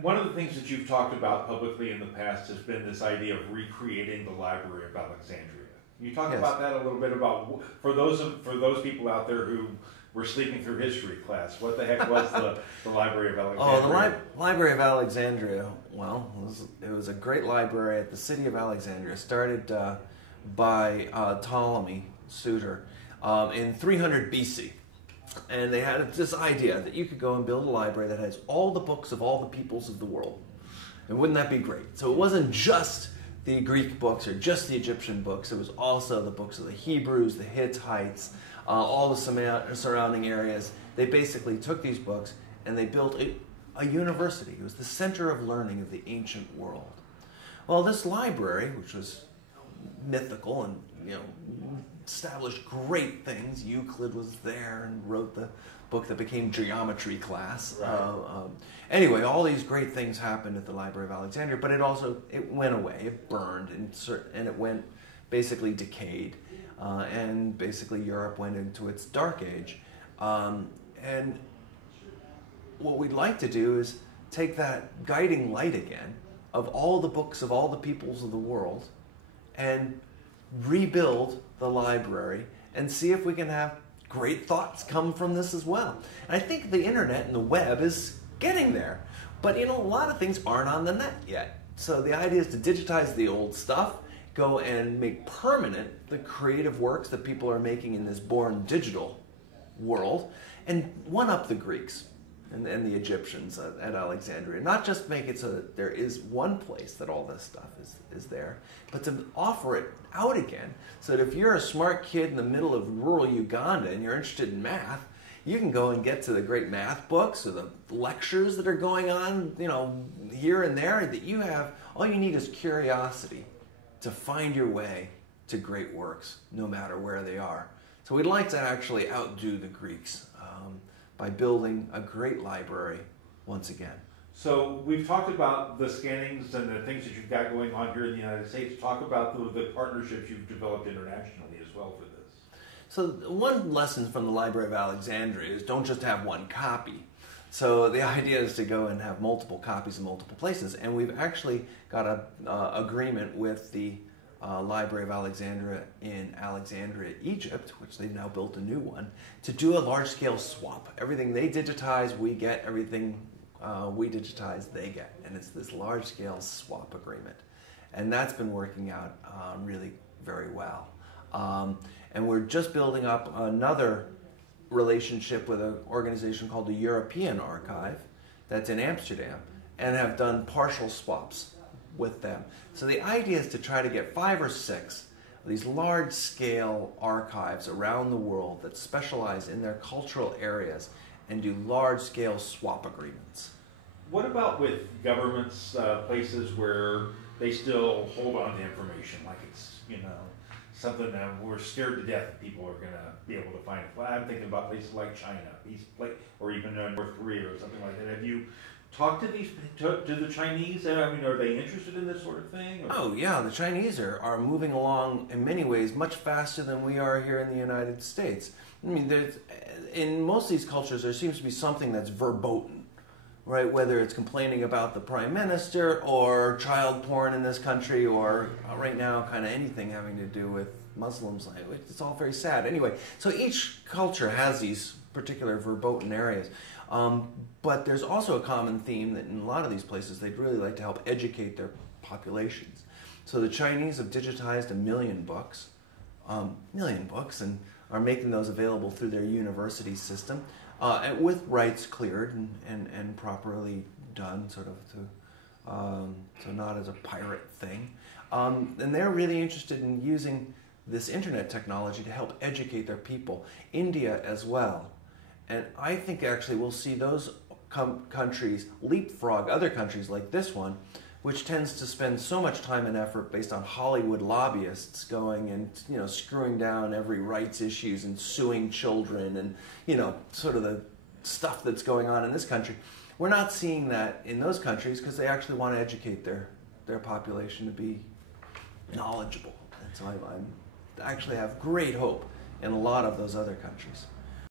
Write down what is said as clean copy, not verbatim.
One of the things that you've talked about publicly in the past has been this idea of recreating the Library of Alexandria. Can you talk about that a little bit about, for those people out there who were sleeping through history class, what the heck was the Library of Alexandria? Oh, the Library of Alexandria, well, it was a great library at the city of Alexandria, started by Ptolemy Suter in 300 BC. And they had this idea that you could go and build a library that has all the books of all the peoples of the world. And wouldn't that be great? So it wasn't just the Greek books or just the Egyptian books. It was also the books of the Hebrews, the Hittites, all the surrounding areas. They basically took these books and they built a university. It was the center of learning of the ancient world. Well, this library, which was mythical and established great things. Euclid was there and wrote the book that became Geometry Class. Right. Anyway, all these great things happened at the Library of Alexandria, but it went away. It burned and it went basically decayed, and basically Europe went into its dark age. And what we'd like to do is take that guiding light again of all the books of all the peoples of the world and rebuild the library and see if we can have great thoughts come from this as well. And I think the internet and the web is getting there, but a lot of things aren't on the net yet. So the idea is to digitize the old stuff, go and make permanent the creative works that people are making in this born digital world, and one-up the Greeks and the Egyptians at Alexandria. Not just make it so that there is one place that all this stuff is there, but to offer it out again so that if you're a smart kid in the middle of rural Uganda and you're interested in math, you can go and get to the great math books or the lectures that are going on, here and there, that you have, all you need is curiosity to find your way to great works, no matter where they are. So we'd like to actually outdo the Greeks by building a great library once again. So we've talked about the scannings and the things that you've got going on here in the United States. Talk about the partnerships you've developed internationally as well for this. So one lesson from the Library of Alexandria is don't just have one copy. So the idea is to go and have multiple copies in multiple places. And we've actually got an agreement with the Library of Alexandria in Alexandria, Egypt, which they've now built a new one, to do a large-scale swap. Everything they digitize, we get. Everything we digitize, they get. And it's this large-scale swap agreement. And that's been working out really very well. And we're just building up another relationship with an organization called the European Archive that's in Amsterdam, and have done partial swaps with them. So the idea is to try to get 5 or 6 of these large-scale archives around the world that specialize in their cultural areas and do large-scale swap agreements. What about with governments, places where they still hold on to information, like it's, something that we're scared to death that people are going to be able to find it? I'm thinking about places like China, or even North Korea or something like that. Have you talked to the Chinese? Are they interested in this sort of thing? Or? Oh yeah, the Chinese are moving along in many ways much faster than we are here in the United States. In most of these cultures there seems to be something that's verboten, right? Whether it's complaining about the prime minister or child porn in this country, or right now kind of anything having to do with Muslims. It's all very sad. Anyway, so each culture has these particular verboten areas. But there's also a common theme that in a lot of these places they'd really like to help educate their populations. So the Chinese have digitized 1 million books, and are making those available through their university system, and with rights cleared and properly done, sort of so not as a pirate thing. And they're really interested in using this internet technology to help educate their people. India as well. And I think actually we'll see those countries leapfrog other countries like this one, which tends to spend so much time and effort based on Hollywood lobbyists going and screwing down every rights issues and suing children and sort of the stuff that's going on in this country. We're not seeing that in those countries because they actually want to educate their population to be knowledgeable. And so I actually have great hope in a lot of those other countries.